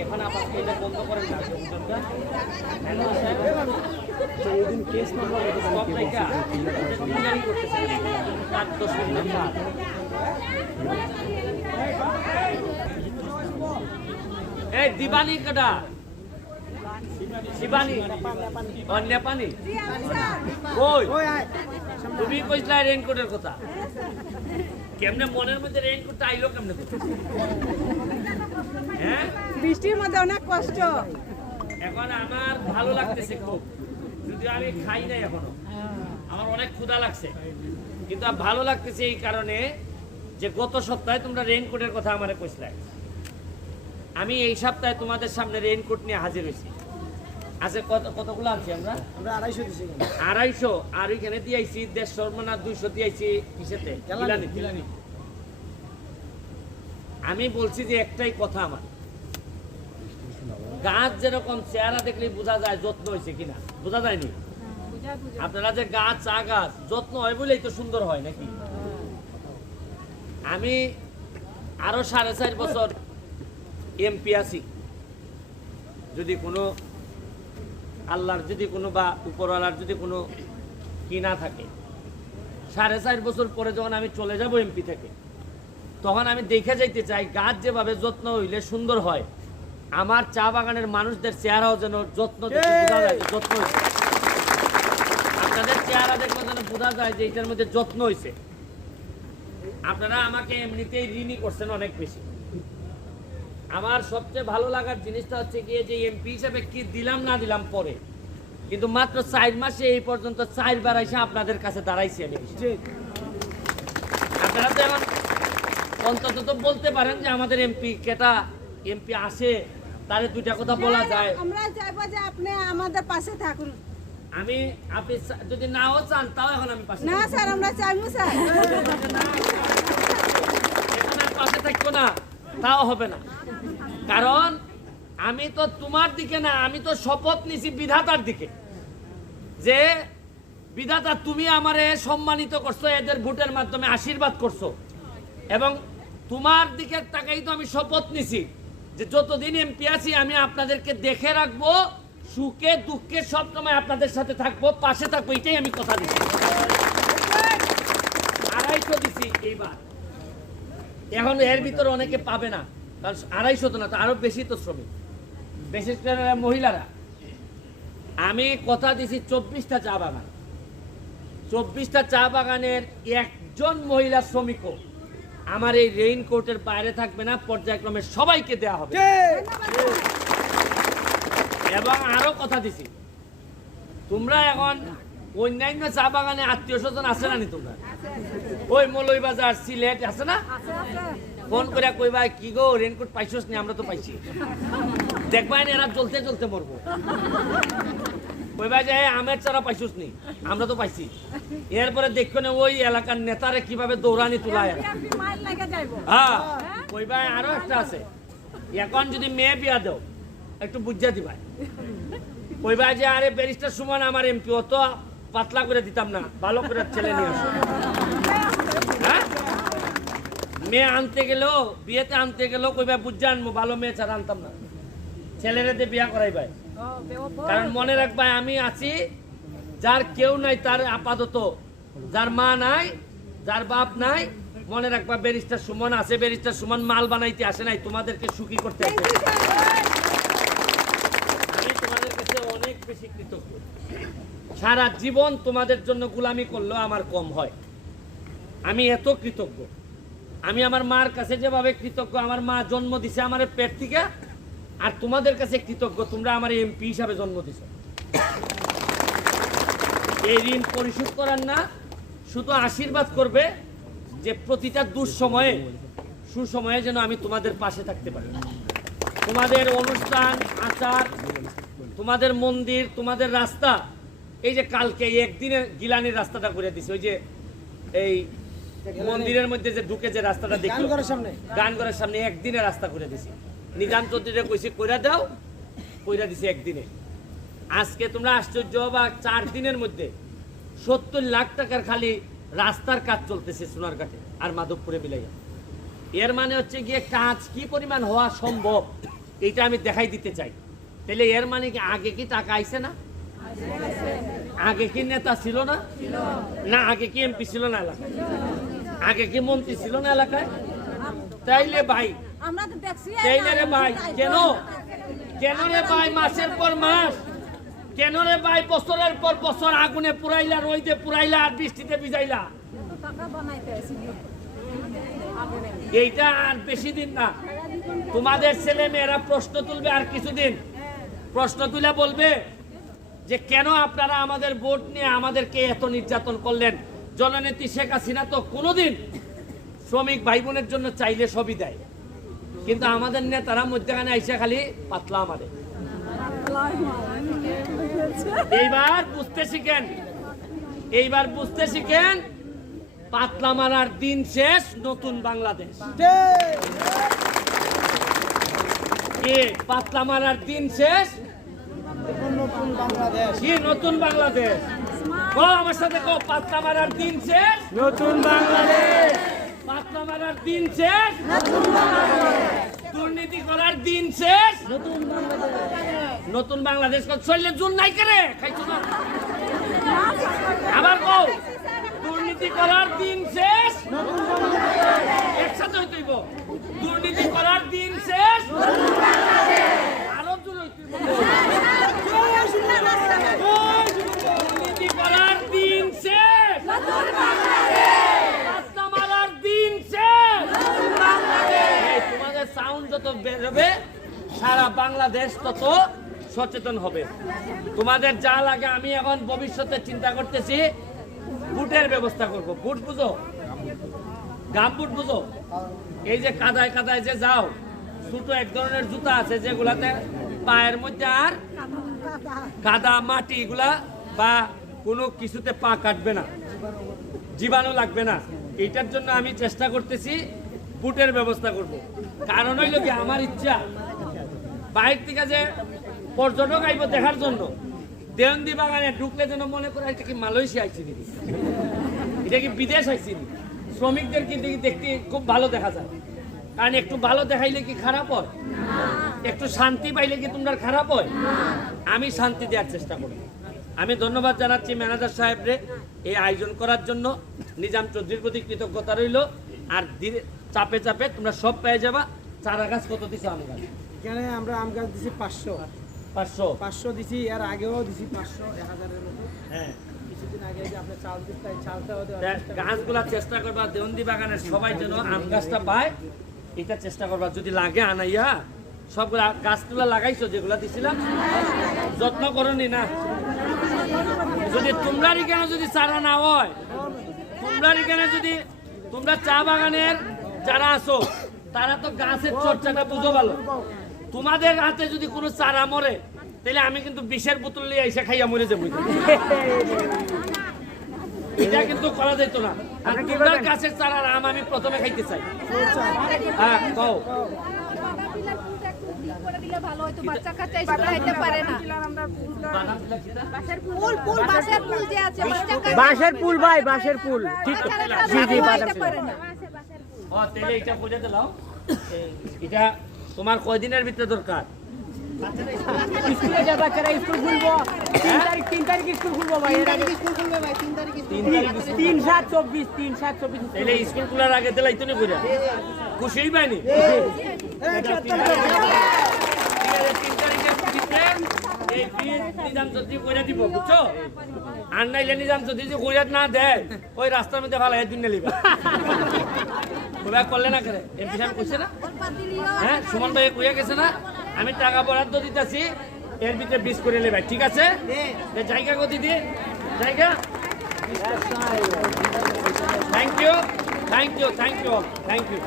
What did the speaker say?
এখন আবার এটা বন্ধ করেন না ওজনটা ম্যানেজার সাহেব সব এই দিবানি কাটা শিবানী ও নেপানি কই? তুমি কইলা রেইনকোটের কথা। কেমনে মনের মধ্যে রেইনকোটটা আইলো কেমনে বৃষ্টির মধ্যে অনেক কষ্ট। এখন আমার ভালো লাগতেছে খুব। যদিও আমি খাই নাই এখনও। আমার অনেক ক্ষুধা লাগছে। কিন্তু ভালো লাগতেছে এই কারণে যে গত সপ্তাহে তোমরা রেইনকোটের কথা আমারে কইছিলে আমি এই সপ্তাহে তোমাদের সামনে রেইনকোট নিয়ে হাজির হয়েছি আচ্ছা কত কতগুলো আনছি আমরা? আমরা আড়াইশো দিছি আড়াইশো। আর ওইখানে দিয়েছি দেড়শো না দুইশো দিয়েছি কিসেতে। আমি বলছি যে একটাই কথা আমার। গাছ যেরকম চেহারা দেখলে বোঝা যায় যত্ন হয়েছে কিনা। বোঝা যায়নি? আপনারা যে গাছ, চা গাছ, যত্ন হয় বলেই তো সুন্দর হয় নাকি? আমি আরও সাড়ে চার বছর এমপি আছি। যদি কোনো আল্লাহর, যদি কোনো বা উপরওয়ালার যদি কোনো কি না থাকে, সাড়ে চার বছর পরে যখন আমি চলে যাব এমপি থেকে তখন আমি দেখে যাইতে চাই গাছ যেভাবে যত্ন হইলে সুন্দর হয়। আমার চা বাগানের মানুষদের চেহারাও যেন যত্ন যত্ন হয়েছে আপনাদের চেহারা দেখলে যেন বোঝা যায় যে এটার মধ্যে যত্ন হয়েছে আপনারা আমাকে এমনিতেই ঋণই করছেন অনেক বেশি। আমার সবচেয়ে ভালো লাগার জিনিসটা হচ্ছে গিয়ে যে এমপি হিসেবে কি দিলাম না দিলাম পরে। কিন্তু মাত্র চার মাসে এই পর্যন্ত চারবার এসে আপনাদের কাছে দাঁড়াইছি আমি। আপনারা তো এখন অন্তত তো বলতে পারেন যে আমাদের এমপি কেটা এমপি আসে তারে দুইটা কথা বলা যায়। আমরা চাইব যে আপনি আমাদের পাশে থাকুন। আমি আপনি যদি নাও চান তাও এখন আমি পাশে না স্যার আমরা চাইব স্যার। এখন আর পাশে থাকব না তাও হবে না। কারণ আমি তো তোমার দিকে না আমি তো শপথ নিছি বিধাতার দিকে। যে বিধাতা তুমি আমারে সম্মানিত করছ এদের ভোটের মাধ্যমে আশীর্বাদ করছ। এবং তোমার দিকে তাকাই তো আমি শপথ নিছি যে যতদিন এমপি আছি, আমি আপনাদেরকে দেখে রাখব, সুখে, দুঃখে সব সময় আপনাদের সাথে থাকব, পাশে থাকব, এটাই আমি কথা দিচ্ছি আড়াইশো দিছি এইবার। এখন এর ভিতরে অনেকে পাবে না, কারণ আড়াইশো তো না, তো আরও বেশি তো শ্রমিক। করে মহিলারা। আমি কথা দিছি চব্বিশটা চা বাগান। চব্বিশটা চা বাগানের একজন মহিলা শ্রমিকও। আমার এই রেইনকোটের বাইরে থাকবে না পর্যায়ক্রমে সবাইকে দেয়া হবে। এবং আরও কথা দিছি তোমরা এখন অন্যান্য চা বাগানে আত্মীয় স্বজন আছে না নি তোমরা? ওই মলই বাজার সিলেট আছে না? ফোন করে কইবা কি গো রেনকোট পাইছস নি? আমরা তো পাইছি। দেখবাই না এরা চলতে চলতে মরবো। কইবা যে "এই আমের চারা পাইছস নি? আমরা তো পাইছি। এরপরে দেখো না ওই এলাকার নেতারে কীভাবে দৌড়ানি তুলায় লাগে হ্যাঁ কইবা আরও একটা আছে। এখন যদি মেয়ে বিয়া দাও একটু বুঝা দিবা। কইবা যে আরে ব্যারিস্টার সুমন আমার এমপি অত পাতলা করে দিতাম না ভালো করে ছেলে নিয়ে আসো। হ্যাঁ? মেয়ে আনতে গেলেও বিয়েতে আনতে গেলেও কইবা বুঝা আনব ভালো মেয়ে ছাড়া আনতাম না। ছেলেরা দিয়ে বিয়া করাই ভাই। কারণ মনে রাখবাই আমি আছি, যার কেউ নাই, তার আপাতত। যার মা নাই, যার বাপ নাই, মনে রাখবা, ব্যারিস্টার সুমন আছে, ব্যারিস্টার সুমন মাল বানাইতে আসে নাই, তোমাদেরকে সুখী করতে আসে সারা জীবন তোমাদের জন্য গুলামি করলেও আমার কম হয়। আমি এত কৃতজ্ঞ। আমি আমার মার কাছে যেভাবে কৃতজ্ঞ, আমার মা জন্ম দিছে, আমার পেট থেকে আর তোমাদের কাছে কৃতজ্ঞ তোমরা আমার এমপি হিসাবে জন্ম দিছো। এই ঋণ পরিশোধ করার না শুধু আশীর্বাদ করবে যে প্রতিটা দুঃসময়ে সুসময়ে যেন আমি তোমাদের পাশে থাকতে পারি। তোমাদের অনুষ্ঠান আচার তোমাদের মন্দির তোমাদের রাস্তা এই যে কালকে একদিনে গিলানির রাস্তাটা করে দিছে ওই যে এই মন্দিরের মধ্যে যে ঢুকে যে রাস্তাটা দেখি গান করার সামনে। গান করার সামনে একদিনে রাস্তা করে দিছি। নিজাম চৌধুরীরা কইছে, কইরা দাও। কইরা দিছে একদিনে। আজকে তোমরা আশ্চর্য বা চার দিনের মধ্যে সত্তর লাখ টাকার খালি রাস্তার কাজ চলতেছে সোনারঘাটে আর মাধবপুরে মিলাইয়া। এর মানে হচ্ছে গিয়ে কাজ কি পরিমাণ হওয়া সম্ভব এটা আমি দেখাই দিতে চাই। তাহলে এর মানে কি আগে কি টাকা আইছে না? আগে কি নেতা ছিল না? না, আগে কি এমপি ছিল না এলাকায়? আগে কি মন্ত্রী ছিল না এলাকায়? তাইলে ভাই আমরা তো দেখছি তাইলে রে ভাই? কেন? কেন রে ভাই? মাসের পর মাস। কেন রে ভাই? বছরের পর বছর আগুনে পুরাইলা রইতে পুরাইলা আর বৃষ্টিতে ভিজাইলা। এইটা আর বেশি দিন না। তোমাদের ছেলে মেয়েরা প্রশ্ন তুলবে আর কিছুদিন। প্রশ্ন তুলে বলবে যে কেন আপনারা আমাদের ভোট নিয়ে আমাদেরকে এত নির্যাতন করলেন? জননেত্রী শেখ হাসিনা তো কোনোদিন শ্রমিক ভাই বোনের জন্য চাইলে সবই দেয়। কিন্তু আমাদের নেতারা মধ্যখানে আইসা খালি পাতলা আমাদের এইবার বুঝতে শিখেন, এইবার বুঝতে শিখেন, পাতলা মারার দিন শেষ, নতুন বাংলাদেশ। পাতলা মারার দিন শেষ নতুন বাংলাদেশ। নতুন বাংলাদেশ আমার সাথে পাতলা মারার দিন শেষ, নতুন বাংলাদেশ। পাতলা মারার দিন শেষ। দুর্নীতি করার দিন শেষ। নতুন বাংলাদেশ। চললে জুন নাই করে? খাইছো না আবার কো দুর্নীতি করার দিন শেষ একসাথে হইতেইব দুর্নীতি করার দিন শেষ আরও জোর হইতেইব দুর্নীতি করার দিন শেষ রাস্তা মারার দিন শেষ এই তোমাদের সাউন্ড বেরোবে সারা বাংলাদেশ তত সচেতন হবে। তোমাদের যা লাগে আমি এখন ভবিষ্যতে চিন্তা করতেছি বুটের ব্যবস্থা করব। বুট বুঝো? গাম বুট বুঝো? এই যে কাদায় কাদায় যে যাও, ছোট এক ধরনের জুতা আছে যেগুলাতে পায়ের মধ্যে আর কাদা মাটি এগুলা বা কোনো কিছুতে পা কাটবে না। জীবাণু লাগবে না। এটার জন্য আমি চেষ্টা করতেছি বুটের ব্যবস্থা করব। কারণ হইল কি, আমার ইচ্ছা বাইর থেকে যে পর্যটক আইব দেখার জন্য, দেওয়ন্দি বাগানে ঢুকলে যেন মনে করে এটা কি মালয়েশিয়া আইছি নাকি? এটা কি বিদেশ নাকি? শ্রমিকদের কিন্তু দেখতে খুব ভালো দেখা যায়। কারণ একটু ভালো দেখাইলে কি খারাপ হয়? একটু শান্তি পাইলে কি তোমরা খারাপ হয়? আমি শান্তি দেওয়ার চেষ্টা করি আমি ধন্যবাদ জানাচ্ছি ম্যানেজার সাহেবরে এই আয়োজন করার জন্য। নিজাম চৌধুরীর প্রতি কৃতজ্ঞতা রইল। আর ধীরে চাপে চাপে তোমরা সব পেয়ে যাবা। চারা গাছ কত দিছো আম গাছ? এখানে আমরা আম গাছ দিছি পাঁচশো। পাঁচশো? পাঁচশো দিছি এর আগেও দিছি পাঁচশো এক হাজারের মতো। হ্যাঁ। গাছগুলা চেষ্টা করবা দেওয়ন্দি বাগানের সবাই যেন আম গাছটা পায় এটা চেষ্টা করবা। যদি লাগে আনাইয়া সবগুলা গাছগুলা লাগাইছো যেগুলা দিছিলাম যত্ন করনি না। যদি তোমরা এখানে যদি চারা না হয় তোমরা এখানে যদি তোমরা চা বাগানের যারা আছো তারা তো গাছের চর্চাটা বুঝো ভালো। তোমাদের হাতে যদি কোনো চারা মরে তাহলে আমি কিন্তু বিষের বোতল নিয়ে এসে খাইয়া মরে যাব। এটা কিন্তু করা যেত না। আর তোমরা গাছের চারার আম আমি প্রথমে খাইতে চাই। হ্যাঁ কও? ফুল ফুল বাঁশের ফুল যে আছে বাচ্চা কাচ্চা বাঁশের পুল ভাই বাঁশের পুল ঠিক? জি জি খাইতে বাদাম পারে না ও তাহলে এটা বোঝাতে লাও এটা তোমার কয়দিনের ভিতরে দরকার? স্কুলে যে বাচ্চারা স্কুল খুলবো তিন তারিখ তিন তারিখ স্কুল খুলবো ভাই এর আগে তিন তারিখ তিন সাত চব্বিশ তিন সাত চব্বিশ তাহলে স্কুল খোলার আগে দিলাই তো কইরা? খুশিই পাইনি এটা তিন তারিখ। ঠিক আছে, তিন তারিখের ভিতরে এই বিল নিজাম চৌধুরী কইরা দিব বুঝছ? আর নাইলে নিজাম চৌধুরী যে না দেয় ওই রাস্তার মধ্যে ভালো দুই লিবা। প্রভাব করলে না করে? এমপি সাহেব করছে না? হ্যাঁ সুমন ভাই কইয়া গেছে না? আমি টাকা বরাদ্দ দিতেছি এর ভিতরে বিষ করে নেবে ঠিক আছে? হ্যাঁ। জায়গা গো দিদি জায়গা? Thank you thank you thank you thank you